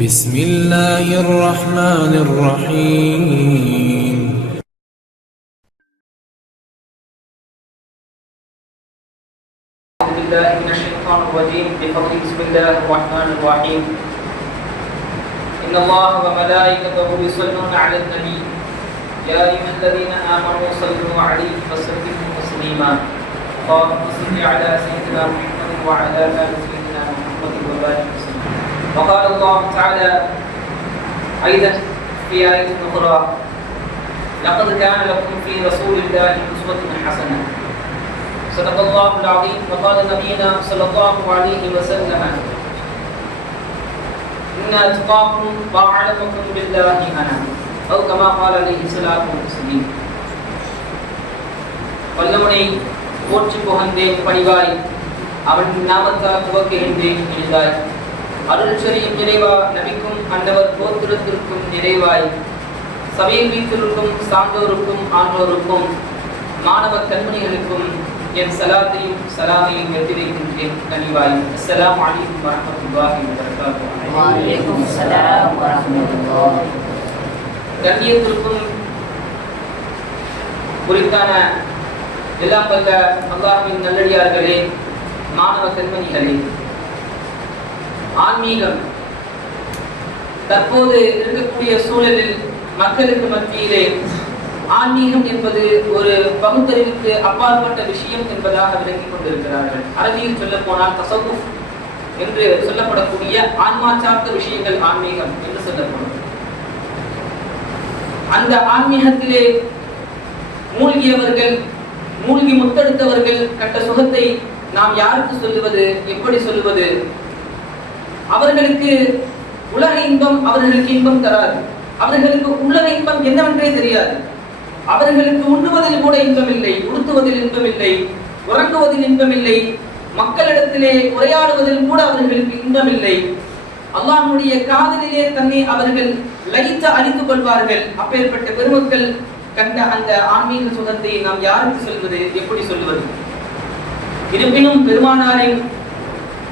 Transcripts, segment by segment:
بسم الله الرحمن الرحيم. أعوذ بالله من الشيطان الرجيم. بسم الله الرحمن الرحيم. إن الله وملائكته يصلون على النبي يا أيها الذين آمنوا صلوا عليه وسلموا تسليما. اللهم صل على سيدنا محمد وعلى آل سيدنا محمد وبارك وسلم. وقال الله تعالى أيضا في آية أخرى: لقد كان لكم في رسول الله أسوة حسنة. صدق الله العظيم. وقال نبينا صلى الله عليه وسلم: إن أتقاكم وأعلمكم بالله أنا، أو كما قال عليه الصلاة والسلام. வல்லவனை போற்றி புகழ்ந்தேன் பணிவாய், அவன் நாமத்தால் துவக்குகின்றேன் எளிதாய். அருள் சொரியும் நிறைவா நபிக்கும் அன்னவர் கோத்திரத்திற்கும் நிறைவாய், சபையில் வீட்டிற்கும் சான்றோருக்கும் ஆன்றோருக்கும் மாணவ கண்மணிகளுக்கும் என் சலாத்தையும் சலாமையும் வெற்றி வைக்கின்றேன் கனிவாய். அஸ்ஸலாமு அலைக்கும் வரஹ்மத்துல்லாஹி வபரகாத்துஹு. வஅலைக்கும் ஸலாம் வரஹ்மத்துல்லாஹ். கண்ணியத்திற்கும் குறித்தான எல்லாம் வல்ல அல்லாஹ்வின் நல்லடியார்களே, மாணவ கண்மணிகளே, ஆன்மீகம் தற்போது இருக்கக்கூடிய சூழலில் மக்களுக்கு மத்தியிலே ஆன்மீகம் என்பது ஒரு பகுத்தறிவுக்கு அப்பாற்பட்ட விஷயம் என்பதாக விளங்கிக் கொண்டிருக்கிறார்கள். அரபியில் சொல்ல போனால் தஸவ்வுஃப் என்று சொல்லப்படக்கூடிய ஆன்மா சார்ந்த விஷயங்கள் ஆன்மீகம் என்று சொல்லப்படும். அந்த ஆன்மீகத்திலே மூழ்கியவர்கள், மூழ்கி முத்தெடுத்தவர்கள் கண்ட சுகத்தை நாம் யாருக்கு சொல்லுவது, எப்படி சொல்லுவது? அவர்களுக்கு உலக இன்பம் அவர்களுக்கு இன்பம் தராது. அவர்களுக்கு உலக இன்பம் என்னவென்றே தெரியாது. அவர்களுக்கு உண்ணுவதில் கூட இன்பம் இல்லை, உடுத்துவதில் இன்பம் இல்லை, உறங்குவதில் இன்பம் இல்லை, மக்களிடத்திலே உரையாடுவதில் கூட அவர்களுக்கு இன்பம் இல்லை. அல்லாஹ்வுடைய காதலிலே தன்னை அவர்கள் லயித்து அழித்துக் கொள்வார்கள். அப்பேற்பட்ட பெருமக்கள் கண்ட அந்த ஆன்மீக சுகத்தை நாம் யாருக்கு சொல்வது, எப்படி சொல்லுவது? இருப்பினும் பெருமானாரின்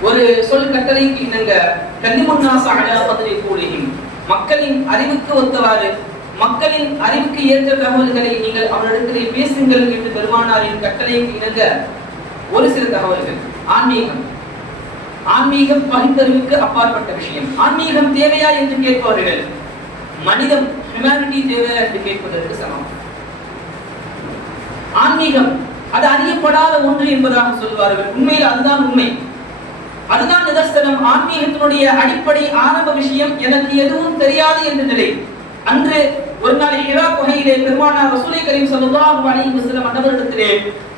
ஒரு சொல் கட்டளைக்கு இணங்க கல்லிமுன்னாஸ அலா கத்ரி கூலிஹிம், மக்களின் அறிவுக்கு ஒத்தவாறு, மக்களின் அறிவுக்கு ஏற்ற தகவல்களை நீங்கள் அவரிடத்திலே பேசுங்கள் என்று பெருமானாரின் கட்டளைக்கு இணங்க ஒரு சில தகவல்கள். ஆன்மீகம் பகுத்தறிவுக்கு அப்பாற்பட்ட விஷயம். ஆன்மீகம் தேவையா என்று கேட்பவர்கள் மனிதம், ஹியூமனிட்டி தேவையா என்று கேட்பதற்கு சமம். ஆன்மீகம் அது அறியப்படாத ஒன்று என்பதாக சொல்வார்கள். உண்மையில் அதுதான் உண்மை, அதுதான் நிதர்சனம். ஆன்மீகத்தினுடைய அடிப்படை ஆரம்ப விஷயம் எனக்கு எதுவும் தெரியாது என்ற நிலை. அன்று ஒரு நாள் ஹிரா குகையிலே பெருமானார் ரசூலை கரீம் ஸல்லல்லாஹு அலைஹி வஸல்லம் அன்னவரிடத்திலே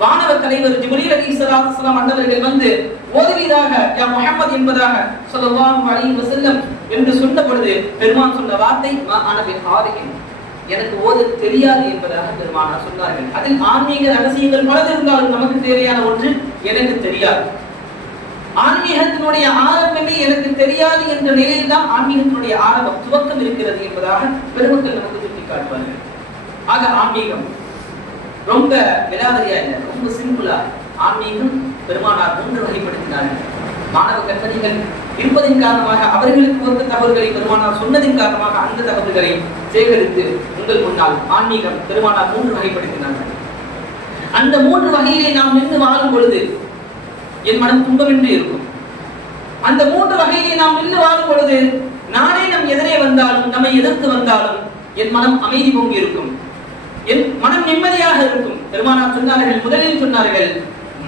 வானவ தலைவர் ஜிப்ரீல் அலைஹிஸ்ஸலாத்து வஸலாம் அன்னவர்கள் வந்து ஓதுவீராக யா முஹம்மத் என்பதாக ஸல்லல்லாஹு அலைஹி வஸல்லம் என்று சொன்ன பொழுது பெருமான் சொன்ன வார்த்தை மா அன பிஹாரின், எனக்கு ஓத தெரியாது என்பதாக பெருமானார் சொன்னார்கள். அதில் ஆன்மீக ரகசியங்கள் பலது இருந்தாலும் நமக்கு தேவையான ஒன்று எனக்கு தெரியாது. ஆன்மீகத்தினுடைய ஆரம்பமே எனக்கு தெரியாது என்ற நிலையில் தான் ஆன்மீகத்தினுடைய ஆரம்பம், துவக்கம் இருக்கிறது என்பதாக பெருமக்கள் நமக்கு சுட்டி காட்டுவார்கள். ஆக ஆன்மீகம் ரொம்ப விலாவரியா இல்லை, ரொம்ப சிம்பிளா ஆன்மீகம் பெருமானார் 3 வகைப்படுத்தினார்கள். மாணவ கண்மணிகள் இருப்பதின் காரணமாக அவர்களுக்கு வந்த தகவல்களை பெருமானார் சொன்னதின் காரணமாக அந்த தகவல்களை சேகரித்து உங்கள் முன்னால் ஆன்மீகம் பெருமானார் 3 வகைப்படுத்தினார்கள். அந்த 3 வகையிலே நாம் நின்று வாழும் பொழுது என் மனம் துன்பமின்றி இருக்கும். அந்த 3 வகையிலே நாம் நின்று வாழும் பொழுது நானே நம் எதிரே வந்தாலும், நம்மை எதிர்த்து வந்தாலும் என் மனம் அமைதி பொங்கி இருக்கும், என் மனம் நிம்மதியாக இருக்கும். பெருமானார் சொன்னார்கள், முதலில் சொன்னார்கள்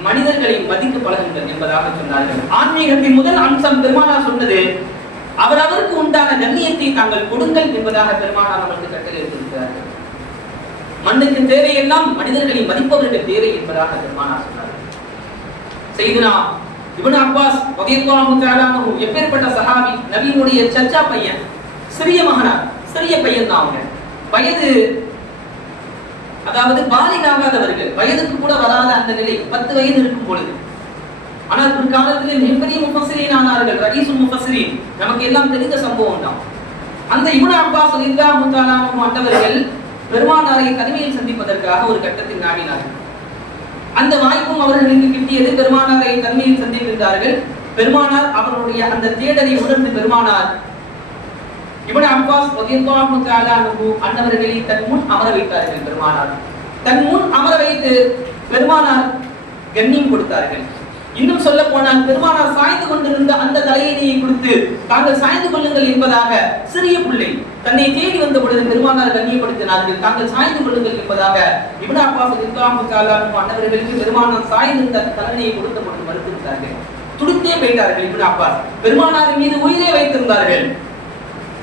மனிதர்களை மதிக்க பழகுங்கள் என்பதாக சொன்னார்கள். ஆன்மீகத்தின் முதல் அம்சம் பெருமானார் சொன்னது அவரவருக்கு உண்டான கண்ணியத்தை தாங்கள் கொடுங்கள் என்பதாக பெருமானார் நமக்கு கட்டளை இருக்கிறார்கள். மண்ணுக்கு தேவையெல்லாம் மனிதர்களை மதிப்பவர்கள் தேவை என்பதாக பெருமானார் சொன்னார்கள். சையதுனா இப்னு அப்பாஸ் ரலியல்லாஹு தஆலா அன்ஹு எப்பேற்பட்ட சஹாபி, நபியினுடைய சச்சா பையன், சிறிய மகனார், சிறிய பையன் தான் அவங்க. வயது அதாவது பாலிகாகாதவர்கள், வயதுக்கு கூட வராத அந்த நிலை, 10 வயது இருக்கும் பொழுது. ஆனால் ஒரு காலத்திலே மிகப்பெரிய முஃபஸ்ஸிரீன் ஆனார்கள், ரஈசுல் முஃபஸ்ஸிரீன், நமக்கு எல்லாம் தெரிந்த சம்பவம் தான். அந்த இப்னு அப்பாஸ் ரலியல்லாஹு தஆலா அன்ஹு அண்டவர்கள் பெருமானாரை தனிமையில் சந்திப்பதற்காக ஒரு கட்டத்தில் நாடினார்கள். அந்த வாய்ப்பும் அவர்களுக்கு கிட்டியது. பெருமானாரை தனிமையில் சந்தித்திருந்தார்கள். பெருமானார் அவருடைய அந்த தேடலை உணர்ந்து பெருமானார் இப்னு அப்பாஸ் ரலியல்லாஹு தஆலா அன்ஹு அன்னவர்களை தன் முன் அமர வைத்தார்கள் பெருமானார். தன் முன் அமர வைத்து பெருமானார் கண்ணியம் கொடுத்தார்கள். இன்னும் சொல்ல போனால் பெருமானார் சாய்ந்து கொண்டிருந்த அந்த தலையணையை கொடுத்து தாங்கள் சாய்ந்து கொள்ளுங்கள் என்பதாக சிறிய பிள்ளை தன்னை தேடி வந்த பொழுது பெருமானார் கண்ணியப்படுத்தினார்கள். தாங்கள் சாய்ந்து கொள்ளுங்கள் என்பதாக இப்னு அப்பாஸ் ரலியல்லாஹு தஆலா அன்ஹு அன்னவர்களுக்கு பெருமானார் சாய்ந்து தலையணையை கொடுத்த பொழுது மறுத்துவிட்டார்கள். துடித்தே போயிட்டார்கள். இப்னு அப்பாஸ் பெருமானாரின் மீது உயிரை வைத்திருந்தார்கள்.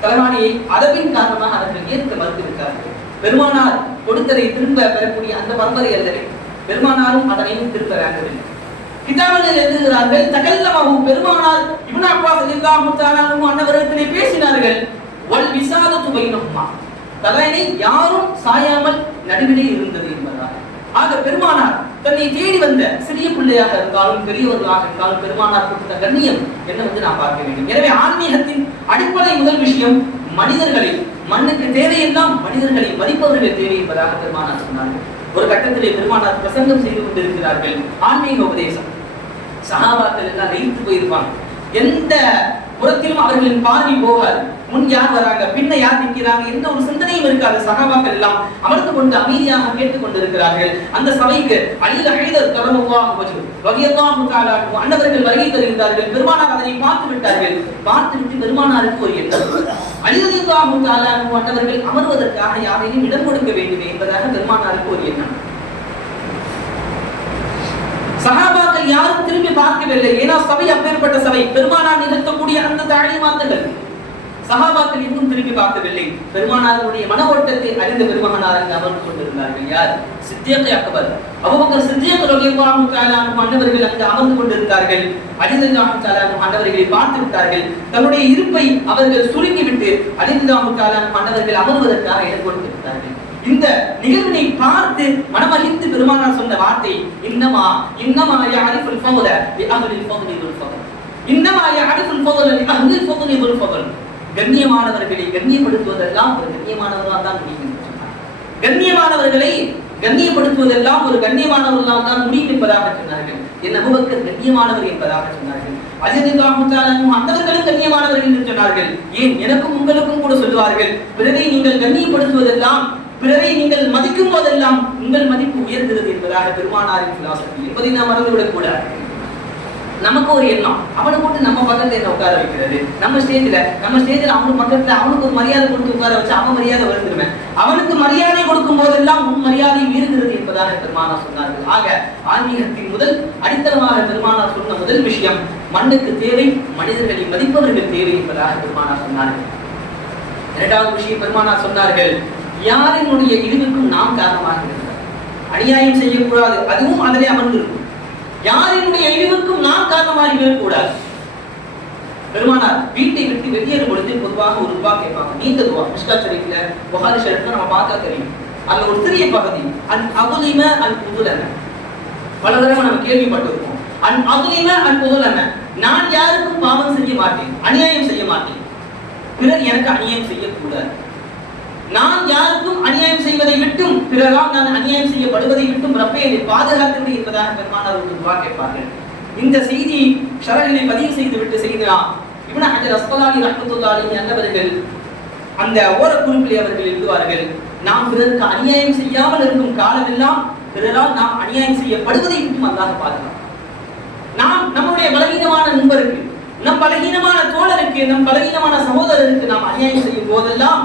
தலைவாணியை அதவின் காரணமாக அவர்கள் ஏற்க மறுத்துவிட்டார்கள். பெருமானார் கொடுத்ததை திரும்ப பெறக்கூடிய அந்த பரம்பரை அல்லவே பெருமானாரும் அதனையும் திரும்ப வேண்டவில்லை. கிதாபில் எழுதுகிறார்கள், தகல்லமஹு பெருமானார் இப்னு அப்பாஸ் ரலியல்லாஹு தஆலா அன்ஹு அன்னவர்களிடத்திலே பேசினார்கள். வல் விசாதத்து பைனஹுமா தலையணை யாரும் சாயாமல் நடுவிலே இருந்தது என்பதாக. ஆக பெருமானார் தன்னை தேடி வந்த சிறிய பிள்ளையாக இருந்தாலும் பெரியவர்களாக இருந்தாலும் பெருமானார் கொடுத்த கண்ணியம் என்ன நாம் பார்க்க வேண்டும். எனவே ஆன்மீகத்தின் அடிப்படை முதல் விஷயம் மனிதர்களை, மண்ணுக்கு தேவையெல்லாம் மனிதர்களை மதிப்பவர்கள் தேவை என்பதாக பெருமானார் சொன்னார்கள். ஒரு கட்டத்திலே பெருமானார் பிரசங்கம் செய்து கொண்டிருக்கிறார்கள். ஆன்மீக உபதேசம். சஹாபாக்கள் எல்லாம் லயித்து போயிருப்பாங்க. எந்த புறத்திலும் அவர்களின் பார்வை போகாது. முன் யார் வராங்க, பின்ன யார் நிற்கிறாங்க, எந்த ஒரு சிந்தனையும் இருக்காது. சஹாபாக்கள் எல்லாம் அமர்ந்து கொண்டு அமைதியாக கேட்டுக் கொண்டிருக்கிறார்கள். அந்த சபைக்கு அலி ஹைதர் கரமல்லாஹு வஜ்ஹு ரலியல்லாஹு தஆலா அன்ஹு அன்னவர்கள் வருகை தருகிறார்கள். பெருமானார் அதனை பார்த்து விட்டார்கள். பார்த்துவிட்டு பெருமானாருக்கு ஒரு எண்ணம், அலி ரலியல்லாஹு தஆலா அன்ஹு அன்னவர்கள் அமர்வதற்காக யாரையும் இடம் கொடுக்க வேண்டுமே என்பதாக பெருமானாருக்கு ஒரு எண்ணம். சஹாபாக்கள் யாரும் திரும்பி பார்க்கவில்லை. ஏன்னா சபை அப்பேற்பட்ட சபை. பெருமானார் நிகழ்த்தக்கூடிய அந்த தாலிமாத்துகள் சஹாபாக்கள் இன்னும் திரும்பி பார்க்கவில்லை. பெருமானாருடைய மன ஓட்டத்தை அறிந்த பெருமானார் அங்கு அமர்ந்து கொண்டிருந்தார்கள். யார்? சித்தியக் அக்பர் அபூபக்கர் சித்தியக் ரலியல்லாஹு தஆலா அன்ஹு அன்னவர்கள் அங்கு அமர்ந்து கொண்டிருந்தார்கள். அலி ரலியல்லாஹு தஆலா அன்ஹு அன்னவர்களை பார்த்து விட்டார்கள். தன்னுடைய இருப்பை அவர்கள் சுருக்கிவிட்டு அலி ரலியல்லாஹு தஆலா அன்ஹு அன்னவர்கள் அமர்வதற்காக இடம் கொடுத்திருந்தார்கள். இந்த நிகழ்வினை பார்த்து மனமகிழ்ந்து பெருமானார் சொன்ன வார்த்தை, இன்னமா யஅரிஃபுல் ஃபضல லிஅஹ்லில் ஃபضل துல் ஃபضل இன்னமா யஅரிஃபுல் ஃபضல லிஅஹ்லில் ஃபضل துல் ஃபضل. கண்ணியமானவர்களை கண்ணியப்படுத்துவதெல்லாம் ஒரு கண்ணியமானவர்களால் தான் முடியும். கண்ணியமானவர்களை கண்ணியப்படுத்துவதெல்லாம் ஒரு கண்ணியமானவர்களால் தான் முடியும் என்பதாக சொன்னார்கள். என் அபூபக்கர் கண்ணியமானவர் என்பதாக சொன்னார்கள். அலி ரலியல்லாஹு தஆலா அன்ஹு அந்தவர்களும் கண்ணியமானவர்கள் என்று சொன்னார்கள். ஏன் எனக்கும் உங்களுக்கும் கூட சொல்வார்கள், பிறரை நீங்கள் கண்ணியப்படுத்துவதெல்லாம், பிறரை நீங்கள் மதிக்கும் போதெல்லாம் உங்கள் மதிப்பு உயர்கிறது என்பதாக பெருமானாரின் பிலாசபி என்பதை நாம் மறந்துவிடக் கூடாது. நமக்கு ஒரு எண்ணம், அவனை போட்டு நம்ம பக்கத்துல என்ன உட்கார வைக்கிறது, நம்ம ஸ்டேஜில் அவனுக்கு பக்கத்துல அவனுக்கு ஒரு மரியாதை கொடுத்து உட்கார வச்சு அவன் மரியாதை வருந்துருவேன். அவனுக்கு மரியாதை கொடுக்கும் போதெல்லாம் உன் மரியாதை மீறுகிறது என்பதாக பெருமானார் சொன்னார்கள். ஆக ஆன்மீகத்தின் முதல் அடித்தளமாக பெருமானார் சொன்ன முதல் விஷயம், மண்ணுக்கு தேவை மனிதர்களை மதிப்பவர்கள் தேவை என்பதாக பெருமானார் சொன்னார்கள். இரண்டாவது விஷயம் பெருமானார் சொன்னார்கள், யாரினுடைய இழிவுக்கும் நாம் காரணமாக இருக்கிறோம். அநியாயம் செய்யக்கூடாது, அதுவும் அதிலே அமர்ந்திருக்கும். யாரினுடைய இழிவுக்கும் நாம் காரணமாக இருக்கக்கூடாது. பெருமானார் வீட்டை விட்டு வெளியேறும் பொழுது பொதுவாக ஒரு துவா கேட்பாங்க. நீண்ட துவா. மிஷ்காத் ஷரீஃப்ல, புகாரி ஷரீஃப்ல நம்ம பார்த்தா தெரியும். அதுல ஒரு சிறிய பகுதி, அன் அதுலிம அன் புதுலம. பல தடவை நம்ம கேள்விப்பட்டிருக்கோம். அன் அதுலிம அன் புதுலம. நான் யாருக்கும் பாவம் செய்ய மாட்டேன், அநியாயம் செய்ய மாட்டேன். பிறர் எனக்கு அநியாயம் செய்யக்கூடாது. நான் யாருக்கும் அநியாயம் செய்வதை விட்டும், பிறரால் நான் அநியாயம் செய்யப்படுவதை விட்டும் ரப்பே என்னை பாதுகாக்கிறது என்பதாக பெருமானார் ஒரு துவா கேட்பார்கள். இந்த செய்தி ஷரஹிலே பதிவு செய்து விட்டு செய்தலாம். இப்னு ஹஜர் அஸ்கலானி ரஹ்மத்துல்லாஹி அலைஹி அன்னவர்கள் அந்த ஓரக்குறிப்பிலே அவர்கள் எழுதுவார்கள், நாம் பிறருக்கு அநியாயம் செய்யாமல் இருக்கும் காலமெல்லாம் பிறரால் நாம் அநியாயம் செய்யப்படுவதை விட்டும் அல்லாஹ் பாதுகாக்கும். நாம் நம்முடைய பலவீனமான நண்பருக்கு, நம் பலவீனமான தோழருக்கு, நம் பலவீனமான சகோதரருக்கு நாம் அநியாயம் செய்யும் போதெல்லாம்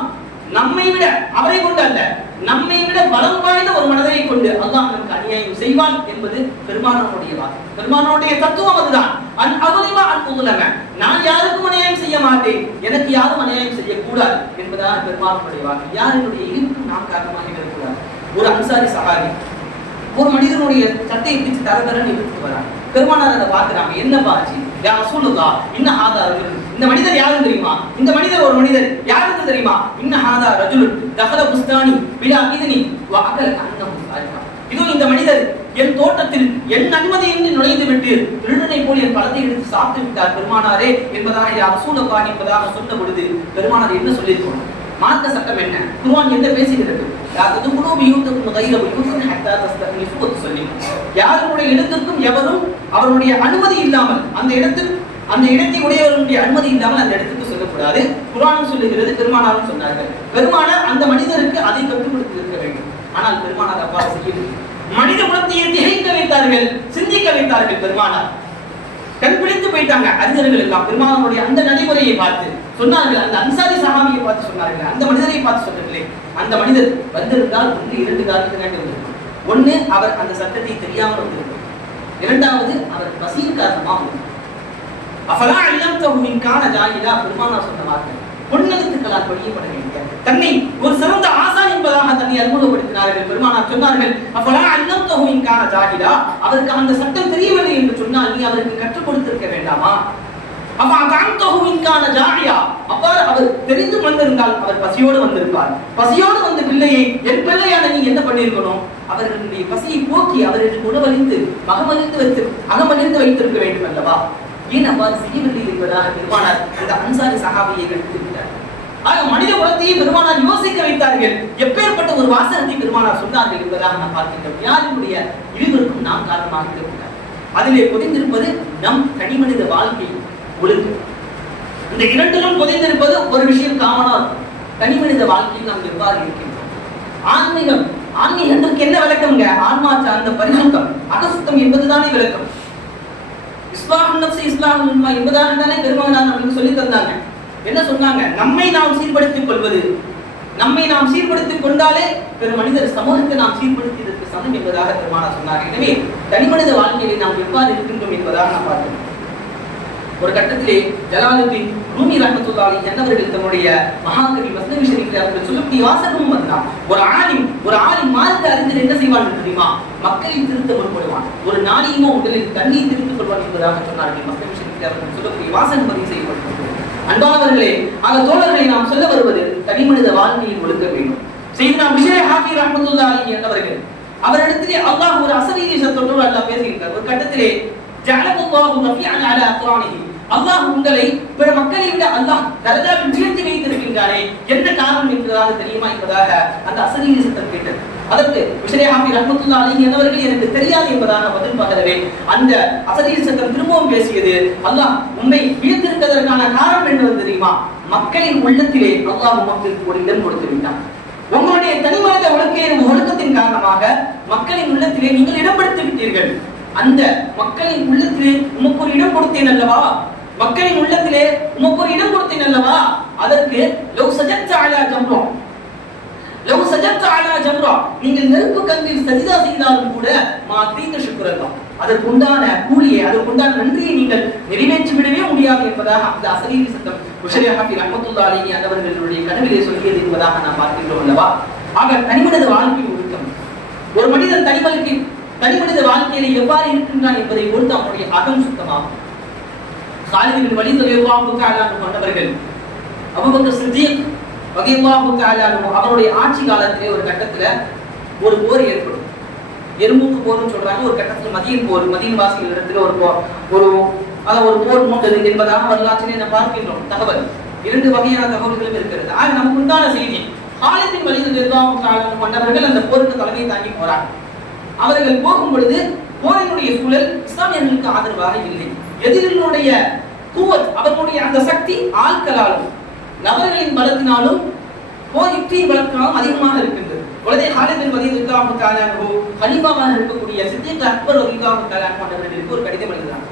நம்மை விட, அவரை கொண்டு அல்ல, நம்மை விட பலம் வாய்ந்த ஒரு மனதை கொண்டு அல்லாஹ் நமக்கு அநியாயம் செய்வான் என்பது பெருமானாருடைய வாக்கு. பெருமானாருடைய தத்துவம் அதுதான். அன் அதுலிமா அன் புதுலம. நான் யாருக்கும் அநியாயம் செய்ய மாட்டேன், எனக்கு யாரும் அநியாயம் செய்யக்கூடாது என்பதாக பெருமானாருடைய வாக்கு. யாருடைய இழிவுக்கும் நாம் காரணமாக இருக்கக்கூடாது. ஒரு அன்சாரி சஹாபி ஒரு மனிதனுடைய சட்டையை பிடிச்சு தரதரன்னு இழுத்துட்டு வராங்க. பெருமானார் அதை பார்க்கிறாங்க. என்னப்பா ஆச்சு? யா ரசூலுல்லாஹ், இன்ன ஹாதா ரஜுல். இந்த மனிதர் யாருன்னு தெரியுமா? இந்த மனிதர் ஒரு மனிதர் யாருக்கு தெரியுமா? இன்ன ஹாதா ரஜுல் தஹல புஸ்தானி பிலா இத்னி வ அகல அன்னஹு சாஜா. இதோ இந்த மனிதர் என் தோட்டத்தில் என் அனுமதியின்றி நுழைந்து விட்டு திருடனை போல் என் பழத்தை எடுத்து சாப்பிட்டு விட்டார் பெருமானாரே என்பதாக யா ரசூலுல்லாஹ் என்பதாக சொன்ன பொழுது பெருமானார் என்ன சொல்லியிருக்கணும்? மார்க்க சட்டம் என்ன? குர்ஆன் என்ன பேசுகிறது? யாருடைய இடத்திற்கும் எவரும் அவருடைய அனுமதி இல்லாமல் அந்த இடத்தில் அந்த இடத்தை உடையவர்களுடைய அனுமதி இல்லாமல் அந்த இடத்துக்கு சொல்லக்கூடாது. குர்ஆன் சொல்லுகிறது, பெருமானாரும் சொன்னார்கள். பெருமானார் அந்த மனிதருக்கு அதை கற்றுக் கொடுத்திருக்க வேண்டும். ஆனால் பெருமானார் அவ்வாறு செய்யவில்லை. மனித குலத்தையே திகைக்க வைத்தார்கள், சிந்திக்க வைத்தார்கள். பெருமானார் கண் பிடித்து போயிட்டாங்க. அறிஞர்கள் எல்லாம் பெருமானாருடைய அந்த நடைமுறையை பார்த்து சொன்னார்கள். அந்த அன்சாரி சஹாபியை பார்த்து சொன்னார்கள், அந்த மனிதரை பார்த்து சொல்லவில்லை. அந்த மனிதர் வந்திருந்தால் ஒன்று 2 காரணத்துக்காக வந்திருக்கும். ஒன்று, அவர் அந்த சட்டத்தை தெரியாமல் வந்திருக்கும். இரண்டாவது, அவர் பசியின் காரணமாக வந்திருக்கும். அஃபலா அல்லம்தஹு மின் கான ஜாஹிலா, பெருமானார் சொன்ன வார்த்தை. பொன்னெழுத்துக்களால் படிக்கப்பட வேண்டிய தன்னை ஒரு சிறந்த ஆசான் என்பதாக தன்னை அறிமுகப்படுத்தினார்கள். பெருமானார் சொன்னார்கள், அஃபலா அல்லம்தஹு மின் கான ஜாஹிலா, அவருக்கு அந்த சட்டம் தெரியவில்லை என்று சொன்னால் நீ அவருக்கு கற்றுக் கொடுத்திருக்க வேண்டாமா? அப்ப அதான்தஹு மின் கான ஜாஹியா, அவ்வாறு அவர் தெரிந்து வந்திருந்தால் அவர் பசியோடு வந்திருப்பார். பசியோடு வந்த பிள்ளையை, என் பிள்ளையான நீ என்ன பண்ணியிருக்கணும்? அவர்களுடைய பசியை போக்கி அவர்களுக்கு உணவளித்து அகமளித்து வைத்திருக்க வேண்டும் அல்லவா? ஏன் அவ்வாறு செய்யவில்லை என்பதாக பெருமானார் அந்த அன்சாரி சஹாபியை கண்டித்திருக்கிறார். ஆக மனித குலத்தையே பெருமானார் யோசிக்க வைத்தார்கள். எப்பேற்பட்ட ஒரு வாசகத்தை பெருமானார் சொன்னார்கள் என்பதாக நாம் பார்க்கின்றோம். யாருடைய இருவருக்கும் நாம் காரணமாக இருக்கிறார். அதிலே பொதிந்திருப்பது நம் தனி மனித வாழ்க்கை ஒழுங்கு. இந்த இரண்டிலும் பொதிந்திருப்பது ஒரு விஷயம் காமனா இருக்கும். தனி மனித வாழ்க்கையில் நாம் எவ்வாறு இருக்கின்றோம்? ஆன்மீகத்திற்கு என்ன விளக்கம்ங்க? ஆன்மா சார்ந்த பரிசுத்தம், அகசுத்தம் என்பதுதானே விளக்கம். இஸ்லாஹுன் நஃப்ஸ் இஸ்லாஹுல் உம்மா என்பதாக தானே பெருமானார் நமக்கு சொல்லி தந்தாங்க. என்ன சொன்னாங்க? நம்மை நாம் சீர்படுத்திக் கொள்வது. நம்மை நாம் சீர்படுத்திக் கொண்டாலே பெரும் மனிதர் சமூகத்தை நாம் சீர்படுத்தியதற்கு சமம் என்பதாக பெருமானார் சொன்னார்கள். எனவே தனி மனித வாழ்க்கையை நாம் எவ்வாறு இருக்கின்றோம் என்பதாக நாம் பார்க்கிறோம். ஒரு கட்டத்திலே ஜலாலுத்தீன் ரூமி ரஹ்மத்துல்லாஹி அலைஹி என்பவர்கள் தன்னுடைய மகாகவி மஸ்னவி ஷரீஃபில் அவர்கள் சொல்லக்கூடிய வாசகமும் அதுதான். ஒரு ஆலிம் மார்க்க அறிஞர் என்ன செய்வான் தெரியுமா? மக்களை திருத்த முற்படுவான். ஒரு நாணயமோ முதலில் தண்ணீர் திருத்திக் கொள்வான் என்பதாக சொன்னார்கள். மஸ்னவி ஷரீஃபில் அவர்கள் சொல்லக்கூடிய வாசகம் பதிவு செய்யப்பட்டிருக்கிறது. அன்பானவர்களே, ஆக தோழர்களை நாம் சொல்ல வருவது தனி மனித வாழ்க்கையில் ஒழுக்க வேண்டும். சையதுனா பிஷ்ர் ஹாஃபி ரஹ்மத்துல்லாஹி அலைஹி என்பவர்கள் அவரிடத்திலே அல்லாஹ் ஒரு அசரீரி சத்தத்தோடு அல்லாஹ் பேசுகிறார். ஒரு கட்டத்திலே ஜஅலல்லாஹு ரஃபிஅன் அலா அக்ரானிஹி, அல்லாஹ் உங்களை பிற மக்களை விட அல்லாஹ் தரஜாவில் உயர்த்தி வைத்திருக்கின்றாரே, என்ன காரணம் என்பதாக தெரியுமா என்பதாக அந்த அசரீரி சத்தம் கேட்டது. அதற்கு பிஷ்ர் ஹாஃபி ரஹ்மத்துல்லாஹி அலைஹி என்பவர்கள் எனக்கு தெரியாது என்பதாக பதில் பகரவே அந்த அசரீரி சத்தம் திரும்பவும் பேசியது, அல்லாஹ் உம்மை உயர்த்திருப்பதற்கான காரணம் என்னவென்று தெரியுமா? மக்களின் உள்ளத்திலே அல்லாஹ் உமக்கு ஒரு இடம் கொடுத்து விட்டான். உங்களுடைய தனிமனித ஒழுக்கத்தின் காரணமாக மக்களின் உள்ளத்திலே நீங்கள் இடம் பிடித்து விட்டீர்கள். அந்த மக்களின் உள்ளத்திலே உமக்கு ஒரு இடம் கொடுத்தேன் அல்லவா? மக்களின் உள்ளத்திலே உமக்கு ஒரு இடம் கொடுத்தேன் அல்லவா? அதற்கு லவ் சஜத்த அலா ஜம்ரா, நீங்கள் நெருப்பு கங்கில் சஜிதா செய்தாலும் கூட மாத்தீத ஷுக்ரல்லாஹ், அதற்குண்டான கூலியை, அதற்குண்டான நன்றியை நீங்கள் நிறைவேற்றி விடவே முடியாது என்பதாக அந்த அசரீரி சத்தம் பிஷ்ர் ஹாஃபி ரஹ்மத்துல்லாஹி அலைஹி அவர்களுடைய கனவிலே சொல்லியது என்பதாக நாம் பார்க்கின்றோம் அல்லவா? ஆக தனிமனித வாழ்க்கை ஒழுக்கம். ஒரு மனிதன் தனிமனித வாழ்க்கையில எவ்வாறு இருக்கின்றான் என்பதை பொறுத்து அவனுடைய அகம் சுத்தமாகும். காலித் பின் வலீத் ரலியல்லாஹு தஆலா அன்ஹு கொண்டவர்கள், அபூபக்கர் சித்தீக் ரலியல்லாஹு தஆலா அன்ஹு அவருடைய ஆட்சி காலத்திலே ஒரு கட்டத்துல ஒரு போர் ஏற்படும். எறும்புக்கு போர்னு சொல்றாங்க. ஒரு கட்டத்துல மதீன் போர், மதீன் வாசிகள் இடத்துல ஒரு போர் மூண்டது என்பதாக வரலாற்றிலே நாம் பார்க்கின்றோம். தகவல் 2 வகையான தகவல்களும் இருக்கிறது. ஆக நமக்கு உண்டான செய்தி, காலித் பின் வலீத் ரலியல்லாஹு தஆலா அன்ஹு கொண்டவர்கள் அந்த போருக்கு தலைமை தாங்கி போறாங்க. அவர்கள் போகும் பொழுது போரினுடைய சூழல் இஸ்லாமியர்களுக்கு ஆதரவாக இல்லை. எதிரிகளுடைய குவத், அவர்களுடைய அந்த சக்தி ஆட்களாலும் நபர்களின் பலத்தினாலும் போர் யுக்தியின் பலத்தினாலும் அதிகமாக இருக்கின்றது. உடனே காலித் பின் வலீத் ரலியல்லாஹு தஆலா அன்ஹு கலீஃபாவாக இருக்கக்கூடிய சித்திக் அக்பர் ரலியல்லாஹு தஆலா அன்ஹு அவர்களுக்கு ஒரு கடிதம் எழுதுறாங்க.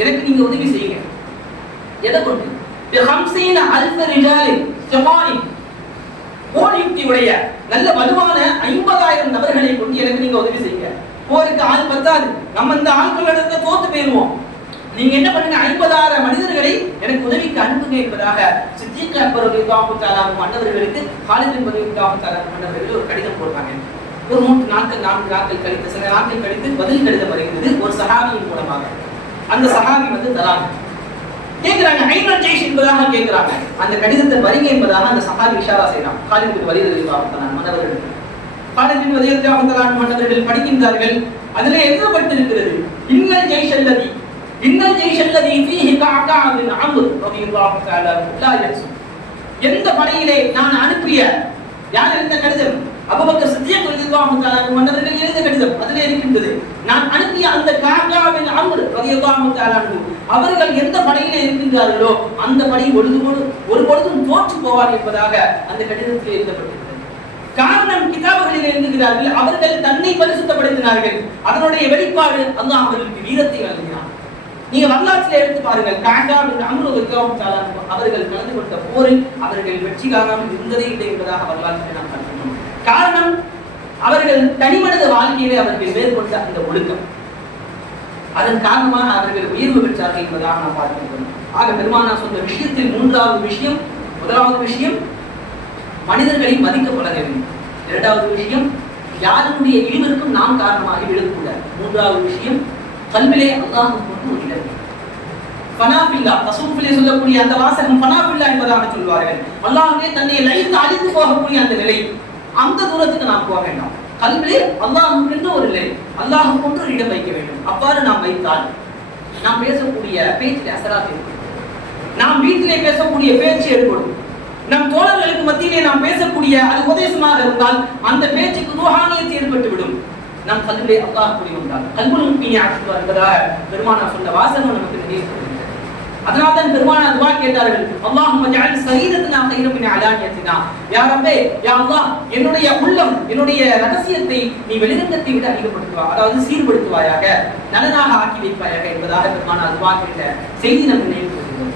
எனக்கு நீங்க உதவி செய்யுங்க. எதை கொண்டு? 50,000 ரிஜாலின் ஜமாயின், போர் யுக்தியுடைய நல்ல வலுவான 50,000 நபர்களை கொண்டு எனக்கு நீங்க உதவி செய்யுங்க. போருக்கு ஆள் பத்தாது, நம்ம இந்த ஆட்களோட தோத்து போயிருவோம். நீங்க என்ன பண்ணுங்க, 50,000 மனிதர்களை எனக்கு உதவிக்கு அனுப்புங்க என்பதாக சித்திக் அக்பர் ரலியல்லாஹு தஆலா அன்ஹு அன்னவர்களுக்கு காலித் பின் வலீத் ரலியல்லாஹு தஆலா அன்ஹு அன்னவர்கள் ஒரு கடிதம் போடுறாங்க. ஒரு 3 நாட்கள் கழித்து சில நாட்கள் கழித்து பதில் கடிதம் வருகிறது ஒரு சஹாபியின் மூலமாக. அந்த சஹாபி தராங்க, கேக்குறாங்க, ஐநல் ஜெய்ஷ் என்பதாக கேக்குறாங்க. அந்த கடிதத்தை வருகை என்பதாக அந்த சஹாபி இஷாரா செய்றான். காலித் பின் வலீத் ரலியல்லாஹு தஆலா அன்ஹு அன்னவர்களுக்கு. காலித் பின் வலீத் ரலியல்லாஹு தஆலா அன்ஹு அன்னவர்கள் படிக்கின்றார்கள். அதிலே எழுதப்பட்டிருக்கிறது, இன்னல் ஜெய்ஷ் அல்லதி ஃபீஹி கஅகா பின் அம்ர் ரலியல்லாஹு தஆலா லா யஹ்சு. எந்த படையிலே நான் அனுப்பிய, யார் இந்த கடிதம்? அபூபக்கர் சித்திக் ரலியல்லாஹு தஆலா அவர்கள் எழுதிய கடிதம் அதிலே இருக்கின்றது, நான் அனுப்பிய அந்த கஅபா பின் அம்ர் ரலியல்லாஹு தஆலா அவர்கள் எந்த படையிலே இருக்கின்றார்களோ அந்த படை ஒருபொழுதும் தோற்று போவார் என்பதாக அந்த கடிதத்தில் எழுதப்பட்டிருக்கிறது. காரணம், கிதாபுகளில் எழுதுகிறார்கள், அவர்கள் தன்னை பரிசுத்தப்படுத்தினார்கள். அதனுடைய வெளிப்பாடு அல்லாஹ் அவர்களுக்கு வீரத்தை வழங்கினார். நீங்க வரலாற்றில் எடுத்து பாருங்கள், கஅபா பின் அம்ர் ரலியல்லாஹு தஆலா அவர்கள் கலந்து கொண்ட போரில் அவர்கள் வெற்றி காணாமல் இருந்ததே இல்லை என்பதாக வரலாற்றில் நாம் பார்க்கிறோம். காரணம், அவர்கள் தனிமனித வாழ்க்கையிலே அவர்கள் மேற்கொண்ட அந்த ஒழுக்கம், அதன் காரணமாக அவர்கள் உயர்வு பெற்றார்கள் என்பதாக நாம் பார்க்கிறோம். ஆக பெருமானார் சொன்ன விஷயத்தில் முதலாவது விஷயம் மனிதர்களை மதிக்க பழக வேண்டும். இரண்டாவது விஷயம், யாருடைய இழிவிற்கும் நாம் காரணமாக விழக்கூடாது. மூன்றாவது விஷயம், கல்விலே அல்லாஹ் கொண்டு ஒரு இடம். ஃபனாபில்லா, தசூஃபிலே சொல்லக்கூடிய அந்த வாசகம் ஃபனாபில்லா என்பதாக சொல்வார்கள். அல்லாஹ்வே தன்னை லைத்து அழித்து போகக்கூடிய அந்த நிலை, அந்த தூரத்துக்கு நாம் போக வேண்டாம். கல்விலே அல்லாஹ் என்று ஒரு நிலை, அல்லாஹ் கொண்டு ஒரு இடம் வைக்க வேண்டும். அவ்வாறு நாம் வைத்தால் நாம் பேசக்கூடிய பேச்சில் அசராத் ஏற்படும், நாம் வீட்டிலே பேசக்கூடிய பேச்சு ஏற்படும், நம் தோழர்களுக்கு மத்தியிலே நாம் பேசக்கூடிய அது உபதேசமாக இருந்தால் அந்த பேச்சுக்கு ரூஹானியத் ஏற்பட்டு விடும். நம் கல்விலே அல்லாஹ் கூறி வந்தார், கல்புல் முக்மினி ஆக்குவார் என்பதாக பெருமானார் சொன்ன வாசகம் நமக்கு நினைவு. அதனால தான் பெருமானார் துஆ கேட்டார்கள், அல்லாஹும்ம ஜஅல் ஸரீரத்தனா கைரம் மின் அலானியத்தினா. யா ரப்பே, யா அல்லாஹ், என்னுடைய உள்ளம், என்னுடைய ரகசியத்தை நீ வெளிரங்கத்தை விட அதிகப்படுத்துவா, அதாவது சீர்படுத்துவாயாக, நலனாக ஆக்கி வைப்பாயாக என்பதாக பெருமானார் துஆ கேட்ட செய்தி நமக்கு நினைவு வருகிறது.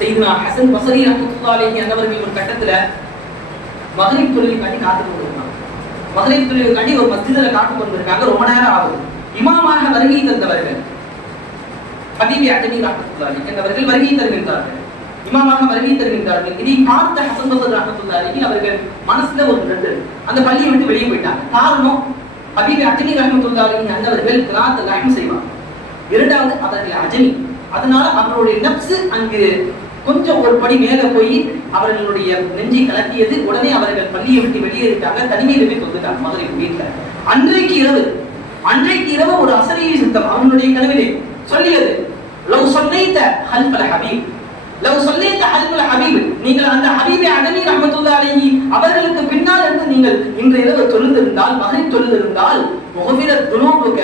சையதுனா ஹஸன் பஸரி ரஹ்மத்துல்லாஹி அலைஹி அன்னவர்கள் ஒரு கட்டத்துல மக்ரிப் தொழுகைக்காண்டி காத்து கொண்டிருந்தாங்க. மக்ரிப் தொழுகைக்காண்டி ஒரு மஸ்ஜிதில் காத்து கொண்டிருக்காங்க. ரொம்ப நேரம் ஆகும். இமாமாக வருகை தந்தவர்கள் ஹபீபி அஜனி ரஹ்மத்துல்லாஹி அலைஹி அவர்கள் வருகை தருகின்றார்கள், இமாமாக வருகை தருகின்றார்கள். இதை பார்த்த ஹஸன் பஸரி ரஹ்மத்துல்லாஹி அலைஹி அவர்கள் மனசுல ஒரு நெருடல், அந்த பள்ளியை விட்டு வெளியே போயிட்டாங்க. காரணம், ஹபீபி அஜனி ரஹ்மத்துல்லாஹி அலைஹி அன்னவர்கள் கிராத் லஹம் செய்வாங்க. இரண்டாவது, அவர்கள் அஜனி, அதனால அவர்களுடைய நப்சு அங்கு கொஞ்சம் ஒரு படி மேல போய் அவர்களுடைய நெஞ்சை கலக்கியது. உடனே அவர்கள் பள்ளியை விட்டு வெளியேறிட்டாங்க, தனிமையில போய் தொந்துட்டாங்க மகரிப் வீட்டுல. அன்றைக்கு இரவு ஒரு அசரீரி சித்தம் அவனுடைய கனவிலே சொல்லியது, லவ் சொன்னைத்த ஹல்பல் ஹபீப், லவ் சொன்னைத்த ஹல்பல் ஹபீப், நீங்கள் அந்த ஹபீபி அஜனி ரஹ்மத்துல்லாஹி அலைஹி அவர்களுக்கு பின்னால் இருந்து நீங்கள் இன்று இரவு தொழுதிருந்தால், மகரிப் தொழுதிருந்தால், முஹ்பிரத் துனூபுக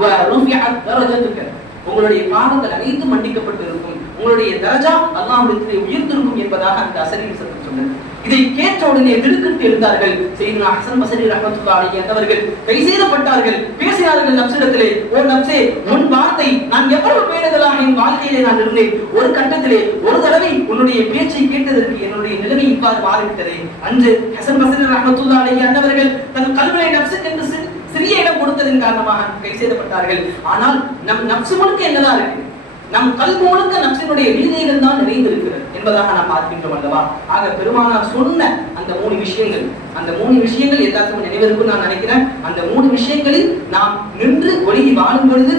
வ ருஃபிஅத் தரஜத்துக, உங்களுடைய பாவங்கள் அனைத்தும் மன்னிக்கப்பட்டு இருக்கும், உங்களுடைய தரஜா அல்லாஹ்விடத்திலே உயர்ந்திருக்கும் என்பதாக அந்த அசரீரி சத்தம் சொன்னது. இதை கேட்ட உடனே திடுக்கிட்டு எழுந்தார்கள். சையதுனா ஹஸன் பஸரி ரஹ்மத்துல்லாஹி அலைஹி அவர்கள் கை செய்யப்பட்டார்கள், பேசினார்கள் நப்சிடத்திலே, ஓ நப்சே, உன் வார்த்தை நான் எவ்வளவு பேணுதலாக என் வாழ்க்கையிலே நான் இருந்தேன். ஒரு கட்டத்திலே ஒரு தடவை உன்னுடைய பேச்சை கேட்டதற்கு என்னுடைய நிலைமை இவ்வாறு மாறிவிட்டதே. அன்று ஹஸன் பஸரி ரஹ்மத்துல்லாஹி அலைஹி அவர்கள் தன் கல்வியை நப்சுக்கு என்று சிறிய இடம் கொடுத்ததன் காரணமாக கை செய்யப்பட்டார்கள். ஆனால் நம் நப்சு முழுக்க என்னதான் இருக்கு, நம் கல்வி முழுக்க நப்சினுடைய வீணைகள் தான் நிறைந்திருக்கிறது என்பதாக நாம் பார்க்கின்றோம் அல்லவா. ஆக பெருமானார் சொன்ன அந்த 3 விஷயங்கள், அந்த 3 விஷயங்கள் எல்லாத்துக்கும் நினைவிருக்கும் நான் நினைக்கிறேன். அந்த 3 விஷயங்களில் நாம் நின்று ஒழுகி வாழும் பொழுது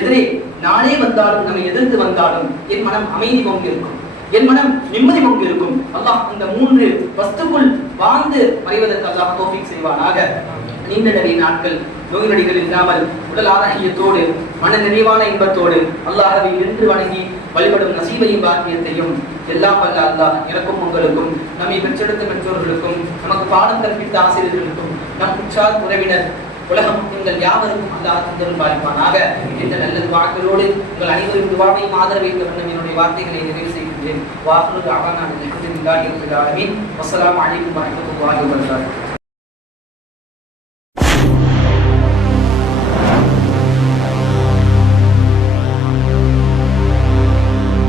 எதிரே நானே வந்தாலும், நம்மை எதிர்த்து வந்தாலும் என் மனம் அமைதி பொங்கி இருக்கும், என் மனம் நிம்மதி பொங்கி இருக்கும். அல்லாஹ் அந்த 3 வஸ்துக்குள் வாழ்ந்து மறைவதற்கு அல்லாஹ் தௌஃபீக் செய்வானாக. நீண்ட நிறைய நாட்கள் நோய் நொடிகள் இல்லாமல் உடல் ஆரோக்கியத்தோடு மன நிறைவான இன்பத்தோடு அல்லாஹ்வை நின்று வணங்கி வழிபடும் நசீபையும் பாக்கியத்தையும் எல்லாம் வல்ல அல்லாஹ் எனக்கும் உங்களுக்கும், நம்மை பெற்றெடுத்த பெற்றோர்களுக்கும், நமக்கு பாடம் கற்பித்த ஆசிரியர்களுக்கும், நம் உற்றார் உறவினர் உலக முஸ்லிம்கள் யாவருக்கும் அல்லாஹ் தந்தருள் பாலிப்பானாக என்ற நல்ல வாக்களோடு உங்கள் அனைவரும் துஆவையும் ஆதரவைத்து வண்ணம் என்னுடைய வார்த்தைகளை நிறைவு செய்கின்றேன். வாஹ்ரு தஅவானா அல்ஹம்துலில்லாஹி ரப்பில் ஆலமீன். வஸ்ஸலாமு அலைக்கும் வரஹ்மத்துல்லாஹி வபரகாத்துஹு.